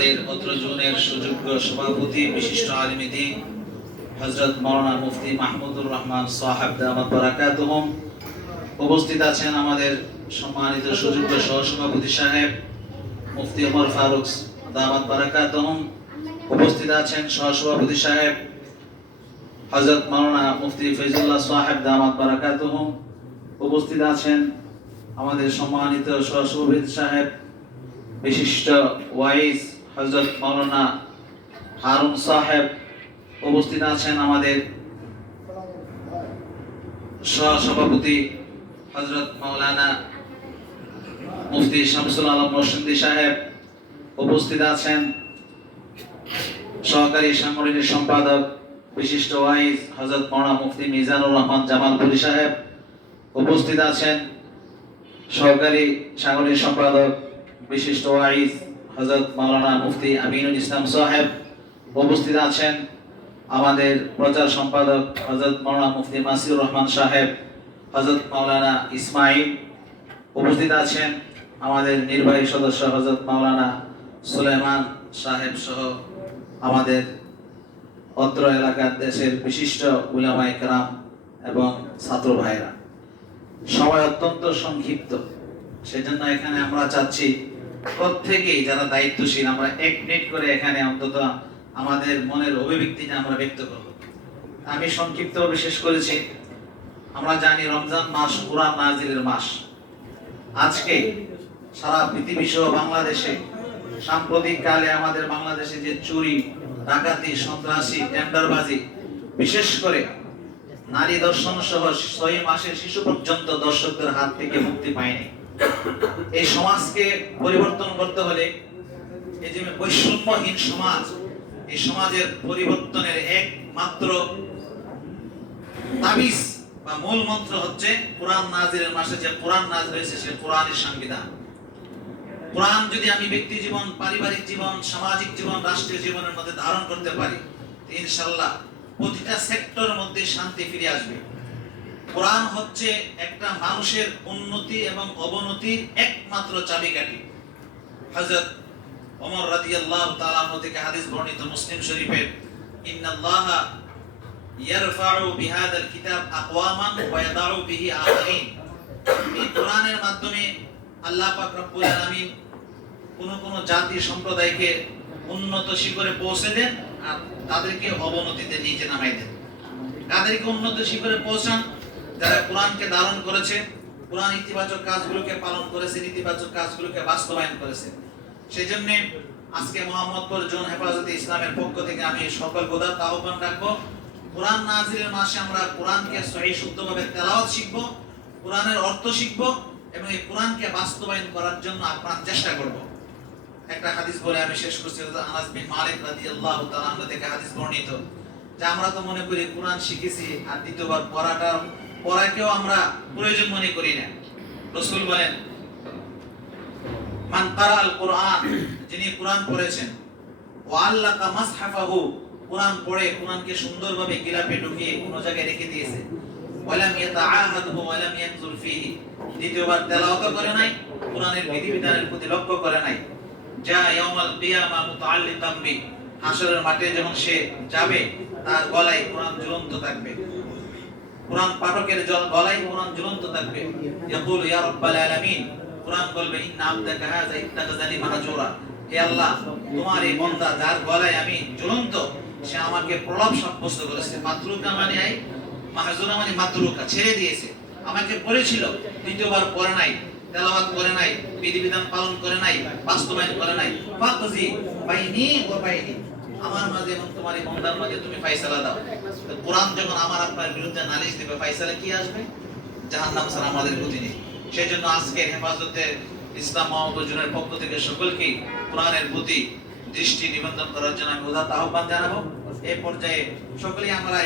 আমাদের অত্র জোনের সুযোগ্য সভাপতি বিশিষ্ট আলিম দ্বীন হযরত মাওলানা মুফতি মাহমুদুর রহমান সাহেব দামাত বারাকাতুহুম, উপস্থিত আছেন আমাদের সম্মানিত সুযোগ্য সহসভাপতি সাহেব মুফতি ওমর ফারুক দামাত বারাকাতুহুম, উপস্থিত আছেন সহসভাপতি সাহেব হযরত মাওলানা মুফতি ফয়জুল্লাহ সাহেব দামাত বারাকাতুহুম, উপস্থিত আছেন আমাদের সম্মানিত সহসভাপতি সাহেব বিশিষ্ট ওয়াইজ হযরত মাওলানা হারুন সাহেব, উপস্থিত আছেন আমাদের সহসভাপতি হযরত মাওলানা মুফতি শামসুল আলম রশিদি সাহেব, উপস্থিত আছেন সহকারী সাংগঠনিক সম্পাদক বিশিষ্ট ওয়াইজ হযরত মাওলানা মুফতি মিজানুর রহমান জামালপুরি সাহেব, উপস্থিত আছেন সহকারী সাংগঠনিক সম্পাদক বিশিষ্ট ওয়াইজ হযরত মাওলানা মুফতি আমিনুল ইসলাম সাহেব, উপস্থিত আছেন আমাদের প্রচার সম্পাদক হযরত মাওলানা মুফতি মাসিউর রহমান সাহেব, হযরত মাওলানা ইসমাইল, উপস্থিত আছেন আমাদের নির্বাহী সদস্য হযরত মাওলানা সুলাইমান সাহেব সহ আমাদের অত্র এলাকার দেশের বিশিষ্ট উলামায়ে কেরাম এবং ছাত্র ভাইরা। সময় অত্যন্ত সংক্ষিপ্ত, সেজন্য এখানে আমরা চাচ্ছি প্রত্যেকেই যারা দায়িত্বশীল আমরা 1 মিনিট করে এখানে অন্তত আমাদের মনের অভিব্যক্তিটা আমরা ব্যক্ত করব। আমি সংক্ষিপ্ত বিশেষ করেছি। আমরা জানি রমজান মাস কুরআন নাজিলের মাস। আজকে সারা পৃথিবী সহ বাংলাদেশে সাম্প্রতিক কালে আমাদের বাংলাদেশে যে চুরি, ডাকাতি, সন্ত্রাসী, টেন্ডারবাজি, বিশেষ করে নারী দর্শন সহ 6 মাসের শিশু পর্যন্ত দর্শকদের হাত থেকে মুক্তি পায়নি। এই সমাজকে পরিবর্তন করতে হলে এই যে বৈষম্যহীন সমাজ, এই সমাজের পরিবর্তনের একমাত্র তাবিজ বা মূল মন্ত্র হচ্ছে কোরআন নাজিলের মাসে যে কোরআন নাজিল হয়েছে সে কোরআনের সংবিধান। কোরআন যদি আমি ব্যক্তি জীবন, পারিবারিক জীবন, সামাজিক জীবন, রাষ্ট্রীয় জীবনের মধ্যে ধারণ করতে পারি, ইনশাআল্লাহ প্রতিটা সেক্টরের মধ্যে শান্তি ফিরে আসবে। কোরআন হচ্ছে একটা মানুষের উন্নতি এবং অবনতির একমাত্র চাবিকাঠি। হযরত ওমর রাদিয়াল্লাহু তাআলা আনহু থেকে হাদিস বর্ণিত মুসলিম শরীফের, ইন্নাল্লাহা ইয়ারফাউ বিহাদাল কিতাব আকওয়ামান ওয়া ইয়াদাউ বিহি আখারিন। এই কোরআনের মাধ্যমে আল্লাহ পাক রব্বুল আলামিন কোন জাতি সম্প্রদায়কে উন্নত শিখরে পৌঁছে দেন আর তাদেরকে অবনতিতে নিচে নামাই দেন। কাদেরকে উন্নত শিখরে পৌঁছান? যারা কোরআনকে ধারণ করেছে, কোরআন ইতিবাচক কাজগুলোকে পালন করেছে, ইতিবাচক কাজগুলোকে বাস্তবায়ন করেছে। সেজন্য আজকে মোহাম্মদপুর জোন হেফাজতে ইসলামের পক্ষ থেকে আমি সকল গোদার আহ্বান রাখবো, কোরআন নাজিলের মাসে আমরা কোরআনকে সহিহ শুদ্ধভাবে তেলাওয়াত শিখব, কোরআনের অর্থ শিখব এবং এই কোরআনকে বাস্তবায়ন করার জন্য আপ্রাণ চেষ্টা করব। একটা হাদিস বলে আমি শেষ করছি। আনাস বিন মালিক রাদিয়াল্লাহু তাআলা আনহু থেকে হাদিস বর্ণিত যে আমরা তো মনে করি কোরআন শিখেছি আর দ্বিতীয়বার পড়াকেও আমরা প্রয়োজন মনে করি না। রাসূল বলেন, মান কারাআল কুরআন, যিনি কোরআন পড়েছেন, ওয়া আল্লাকা মাসহাফাহু, কোরআন পড়ে কোরআনকে সুন্দরভাবে গিলাপে ঢুকিয়ে কোন জায়গায় রেখে দিয়েছে, ওয়ালাম ইয়াতাআহাদহু ওয়ালাম ইয়ানজুর ফীহি, দ্বিতীয়বার তেলাওয়াত করে নাই, কোরআনের বিধিবিধানের প্রতি লক্ষ্য করে নাই, যা ইয়াউমাল কিয়ামা মুতাআল্লিকাম বি, হাসরের মাঠে যখন সে যাবে তার গলায় কোরআন ঝুলন্ত থাকবে, কোরআন পাঠকের গলায় কোরআন ঝুলন্ত থাকবে। ইয়াকুলু ইয়া রাব্বাল আলামিন, কোরআন বলবে, ইন্না আবদাকা হাযা ইত্তাখাযানি মাহজুরা, হে আল্লাহ তোমার এই বান্দা যার গলায় আমি ঝুলন্ত, সে আমাকে প্রলাপ সাব্যস্ত করেছে। মাতরুকা মানে মাহজুরা মানে মাতরুকা, ছেড়ে দিয়েছে, আমাকে পড়েছিল, দ্বিতীয়বার পড়ে নাই, তেলাওয়াত করে নাই, বিধিবিধান পালন করে নাই, বাস্তবায়ন করে নাই। ফাকজি বাইনি ওয়া বাইনি, আমার মাঝে এবং তোমার এই বান্দার মাঝে তুমি ফয়সালা দাও। তো কোরআন যখন আমার আপনার বিরুদ্ধে নালিশ দিবে, ফয়সালা কি আসবে? জাহান্নাম ছাড়া আমাদের গতি নেই। সেজন্য আজকের হেফাজতে ইসলাম মোহাম্মদপুর জোনের পক্ষ থেকে সকলকেই কোরআনের প্রতি দৃষ্টি নিবন্ধন করার জন্য আমি উদাত্ত আহ্বান জানাবো। এই পর্যায়ে সকলেই আমরা